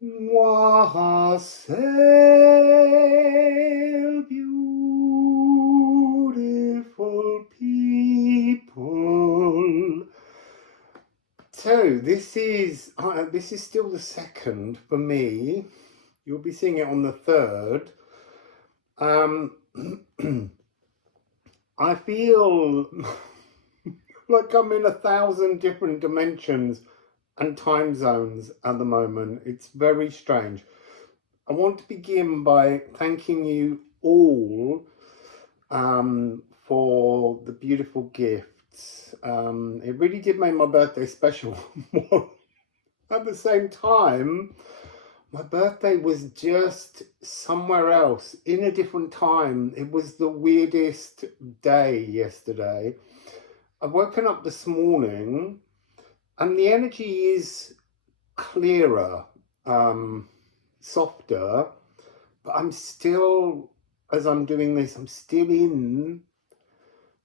Wassail, beautiful people. So this is still the second for me. You'll be seeing it on the third. I feel like I'm in 1,000 different dimensions and time zones at the moment. It's very strange. I want to begin by thanking you all for the beautiful gifts. It really did make my birthday special. At the same time, my birthday was just somewhere else in a different time. It was the weirdest day yesterday. I've woken up this morning and the energy is clearer, softer, but I'm still, as I'm doing this, I'm still in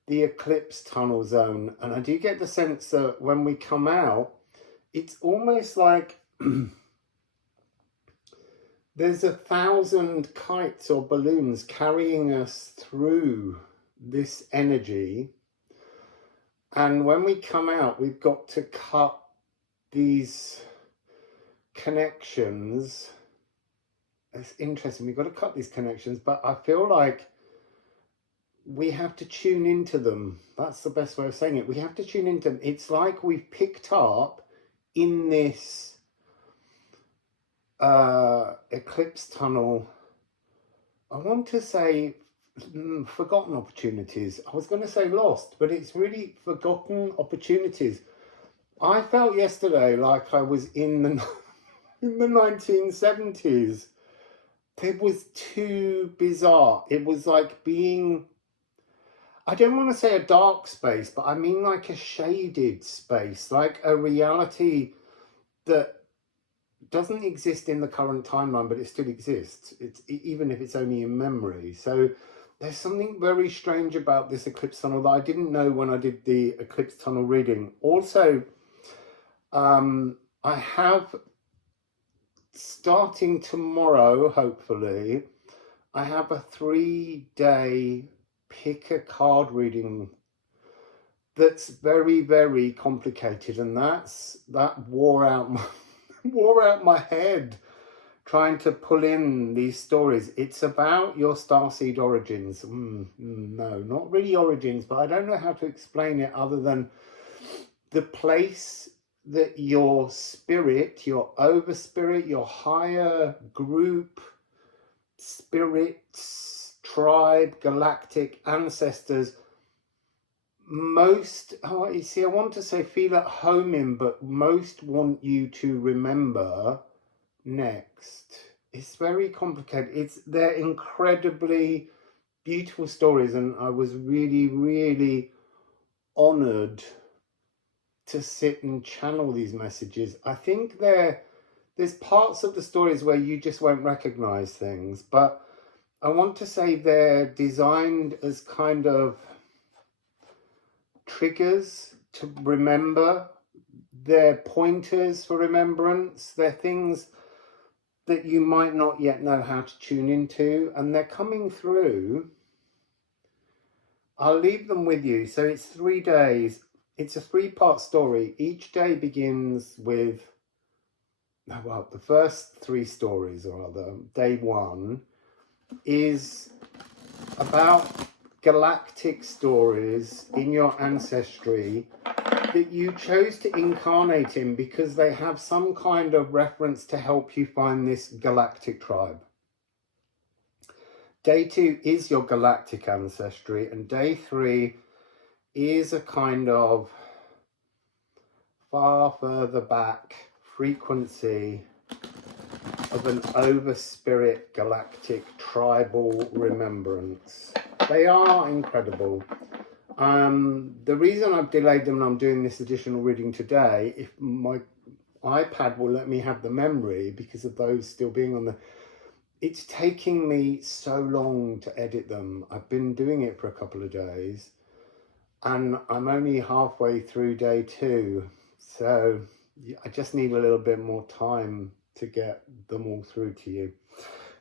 the eclipse tunnel zone. And I do get the sense that when we come out, it's almost like there's 1,000 kites or balloons carrying us through this energy. And when we come out, we've got to cut these connections. It's interesting, we've got to cut these connections, but I feel like we have to tune into them. That's the best way of saying it. We have to tune into them. It's like we've picked up in this eclipse tunnel, I want to say forgotten opportunities. I was going to say lost, but it's really forgotten opportunities. I felt yesterday like I was in the 1970s. It was too bizarre. It was like being, I don't want to say a dark space, but I mean like a shaded space, like a reality that doesn't exist in the current timeline, but it still exists. It's even if it's only in memory. So there's something very strange about this eclipse tunnel that I didn't know when I did the eclipse tunnel reading. Also, I have, starting tomorrow, hopefully, I have a 3-day pick a card reading that's very, very complicated, and that wore out my head trying to pull in these stories. It's about your starseed origins. No, not really origins, but I don't know how to explain it other than the place that your spirit, your overspirit, your higher group, spirits, tribe, galactic ancestors, most, you see, I want to say feel at home in, but most want you to remember next. It's very complicated. They're incredibly beautiful stories, and I was really, really honored to sit and channel these messages. I think there's parts of the stories where you just won't recognize things, but I want to say they're designed as kind of triggers to remember. They're pointers for remembrance. They're things that you might not yet know how to tune into, and they're coming through. I'll leave them with you. So it's 3 days. It's a 3-part story. Each day begins with, well, the first 3 stories, or rather, day 1 is about galactic stories in your ancestry that you chose to incarnate in because they have some kind of reference to help you find this galactic tribe. Day 2 is your galactic ancestry, and day 3 is a kind of far further back frequency of an overspirit galactic tribal remembrance. They are incredible. The reason I've delayed them and I'm doing this additional reading today, if my iPad will let me have the memory because of those still being on the, it's taking me so long to edit them. I've been doing it for a couple of days and I'm only halfway through day 2. So I just need a little bit more time to get them all through to you.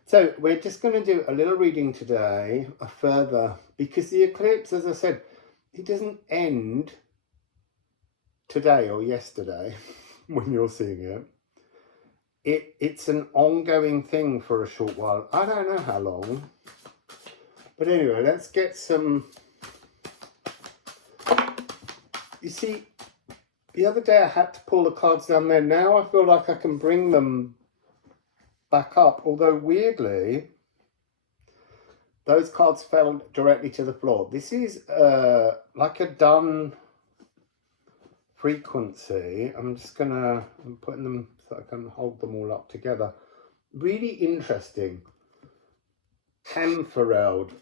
So we're just going to do a little reading today, a further, because the eclipse, as I said, it doesn't end today or yesterday when you're seeing it. It's an ongoing thing for a short while. I don't know how long. But anyway, let's get some... You see, the other day I had to pull the cards down there. Now I feel like I can bring them back up. Although weirdly, those cards fell directly to the floor. This is like a done frequency. I'm putting them so I can hold them all up together. Really interesting. Hemfereld.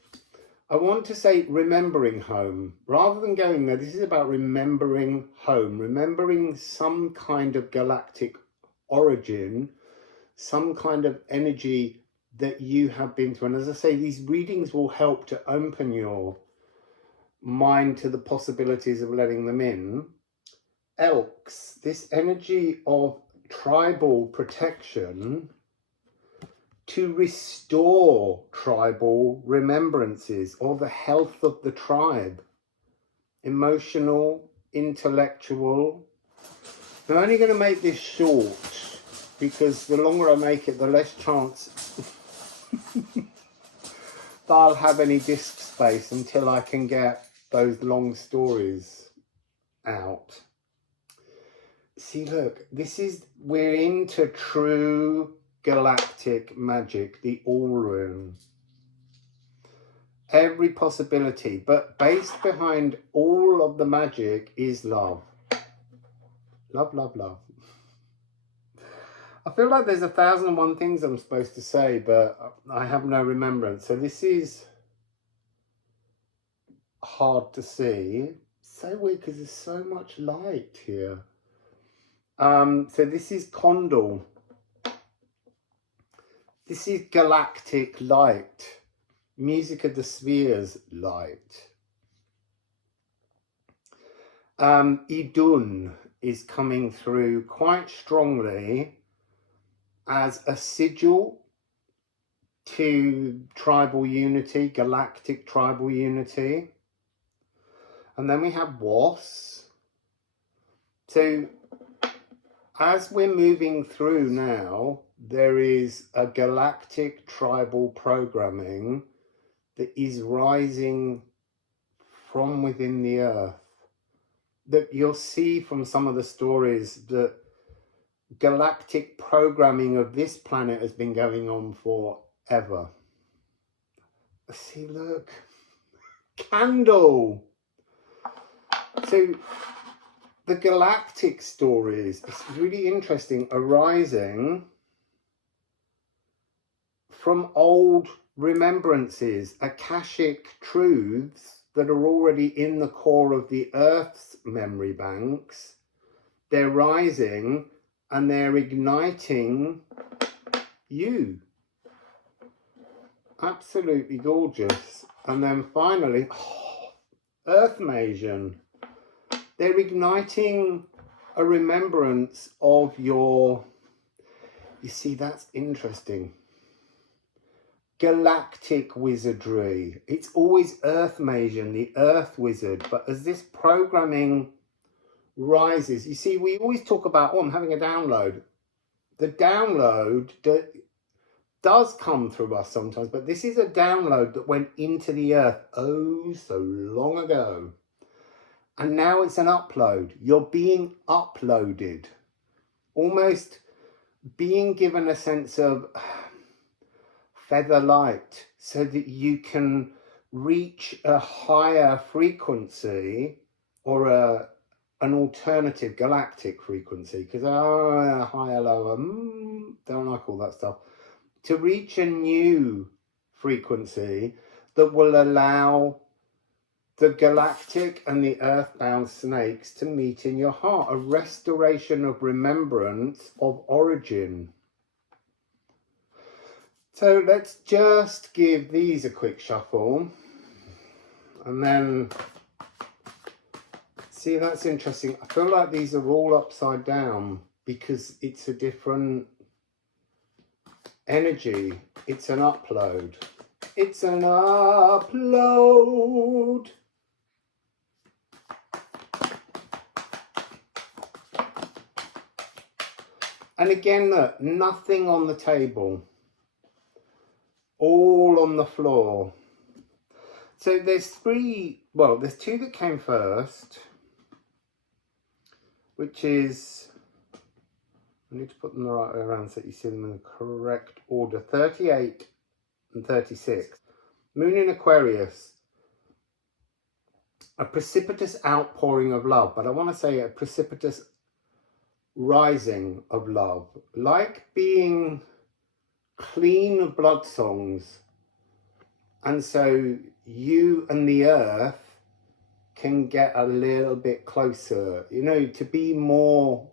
I want to say remembering home. Rather than going there, this is about remembering home. Remembering some kind of galactic origin, some kind of energy that you have been through. And as I say, these readings will help to open your mind to the possibilities of letting them in. Elks, this energy of tribal protection to restore tribal remembrances or the health of the tribe, emotional, intellectual. I'm only going to make this short because the longer I make it, the less chance that I'll have any disk space until I can get those long stories out. See, look, we're into true galactic magic, the All Rune. Every possibility, but based behind all of the magic is love. Love, love, love. I feel like there's 1,001 things I'm supposed to say, but I have no remembrance. So this is hard to see. So weird because there's so much light here. So this is Condal. This is galactic light. Music of the spheres light. Ædan is coming through quite strongly as a sigil to tribal unity, galactic tribal unity. And then we have Was. So as we're moving through now, there is a galactic tribal programming that is rising from within the earth. That you'll see from some of the stories that galactic programming of this planet has been going on forever. See, look. Candle. So the galactic stories, it's really interesting, arising from old remembrances, akashic truths that are already in the core of the Earth's memory banks. They're rising and they're igniting you. Absolutely gorgeous. And then finally, Earth Masion. They're igniting a remembrance of your, you see, that's interesting. Galactic wizardry. It's always Earth Masion, the Earth Wizard. But as this programming rises, you see, we always talk about, I'm having a download. The download does come through us sometimes, but this is a download that went into the Earth oh so long ago. And now it's an upload. You're being uploaded. Almost being given a sense of feather light so that you can reach a higher frequency or an alternative galactic frequency. Because higher, lower, don't like all that stuff. To reach a new frequency that will allow the galactic and the earthbound snakes to meet in your heart. A restoration of remembrance of origin. So let's just give these a quick shuffle. And then, see, that's interesting. I feel like these are all upside down because it's a different energy. It's an upload. It's an upload. And again, look, nothing on the table. All on the floor. So there's three, well, there's two that came first, which is, I need to put them the right way around so that you see them in the correct order, 38 and 36. Moon in Aquarius, a precipitous outpouring of love, but I want to say a precipitous rising of love, like being clean of blood songs. And so you and the earth can get a little bit closer, you know, to be more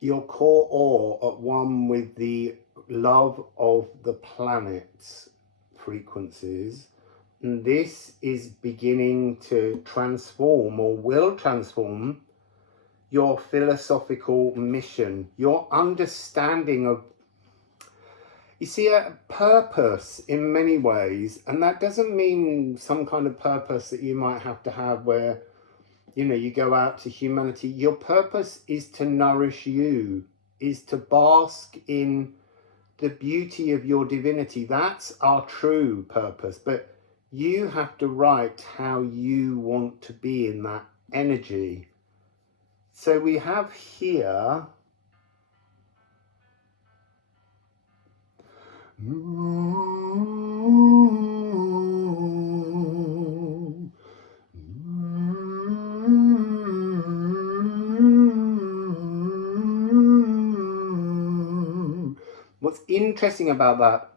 your core awe at one with the love of the planet's frequencies. And this is beginning to transform, or will transform, your philosophical mission, your understanding of, you see, a purpose in many ways. And that doesn't mean some kind of purpose that you might have to have where, you know, you go out to humanity. Your purpose is to nourish you, is to bask in the beauty of your divinity. That's our true purpose. But you have to write how you want to be in that energy. So we have here, what's interesting about that,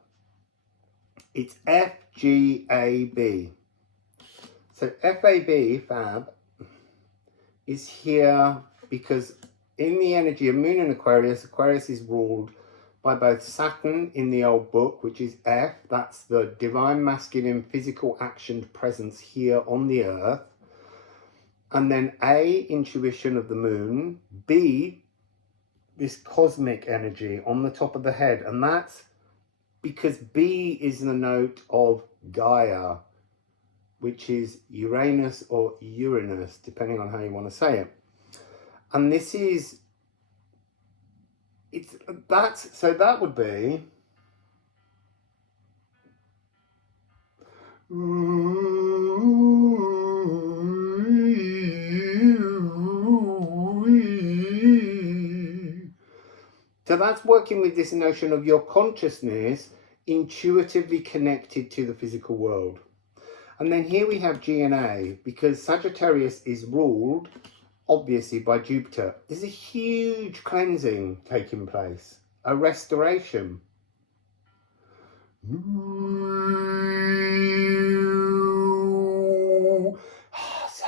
it's FGAB. So FAB, Fab, is here because in the energy of Moon in Aquarius, Aquarius is ruled by both Saturn in the old book, which is F, that's the divine masculine physical action presence here on the earth, and then A, intuition of the moon, B, this cosmic energy on the top of the head, and that's because B is the note of Gaia, which is Uranus or Uranus, depending on how you want to say it. And this is, so that would be, so that's working with this notion of your consciousness intuitively connected to the physical world. And then here we have G and A, because Sagittarius is ruled, obviously, by Jupiter. There's a huge cleansing taking place, a restoration. So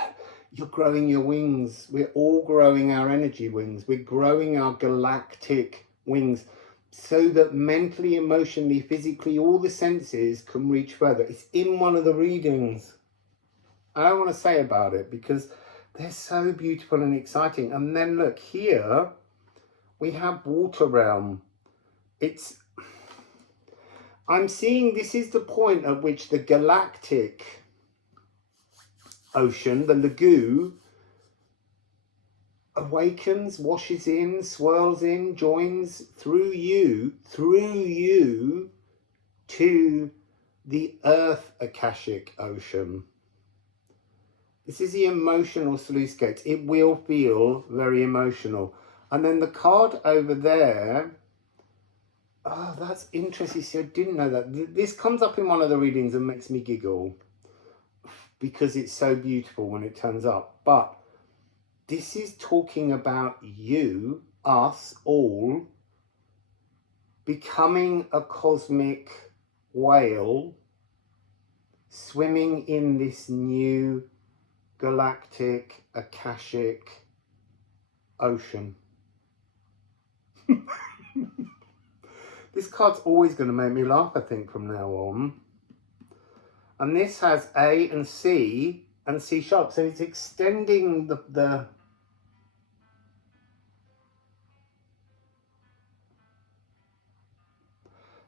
you're growing your wings. We're all growing our energy wings. We're growing our galactic wings so that mentally, emotionally, physically, all the senses can reach further. It's in one of the readings. I don't want to say about it because they're so beautiful and exciting. And then look here, we have water realm. I'm seeing this is the point at which the galactic ocean, the lagoon, awakens, washes in, swirls in, joins through you to the Earth Akashic Ocean. This is the emotional sluice gate. It will feel very emotional. And then the card over there, oh, that's interesting. See, I didn't know that. This comes up in one of the readings and makes me giggle because it's so beautiful when it turns up. But this is talking about you, us, all, becoming a cosmic whale, swimming in this new galactic, akashic ocean. This card's always going to make me laugh, I think, from now on. And this has A and C sharp. So it's extending the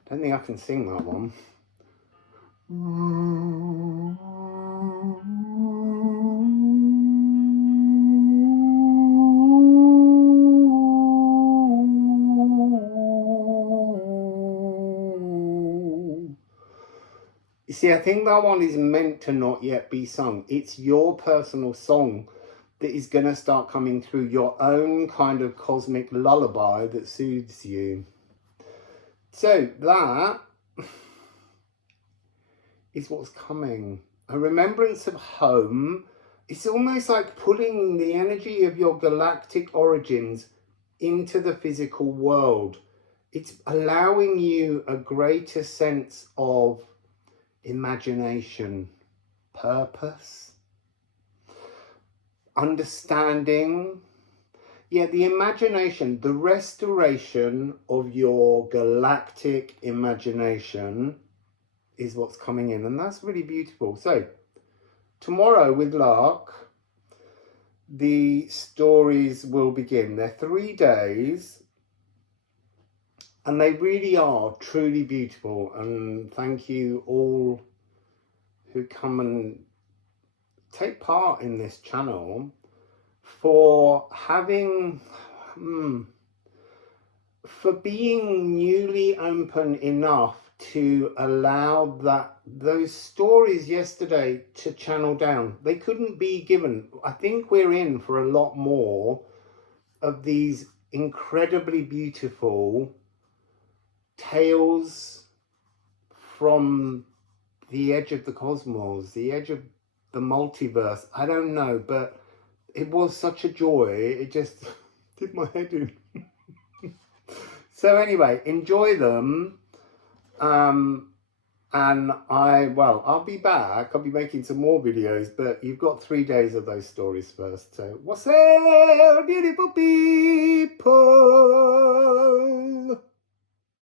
I don't think I can sing that one. You see, I think that one is meant to not yet be sung. It's your personal song that is going to start coming through, your own kind of cosmic lullaby that soothes you. So that is what's coming. A remembrance of home. It's almost like pulling the energy of your galactic origins into the physical world. It's allowing you a greater sense of imagination, purpose, understanding. Yeah, the imagination, the restoration of your galactic imagination is what's coming in, and that's really beautiful. So tomorrow with Lark, the stories will begin. They're 3 days, and they really are truly beautiful. And thank you all who come and take part in this channel for having, for being newly open enough to allow those stories yesterday to channel down. They couldn't be given. I think we're in for a lot more of these incredibly beautiful tales from the edge of the cosmos, the edge of the multiverse. I don't know, but it was such a joy. It just did my head in. So anyway, enjoy them. And I'll be back. I'll be making some more videos, but you've got 3 days of those stories first. So, wassail, beautiful people.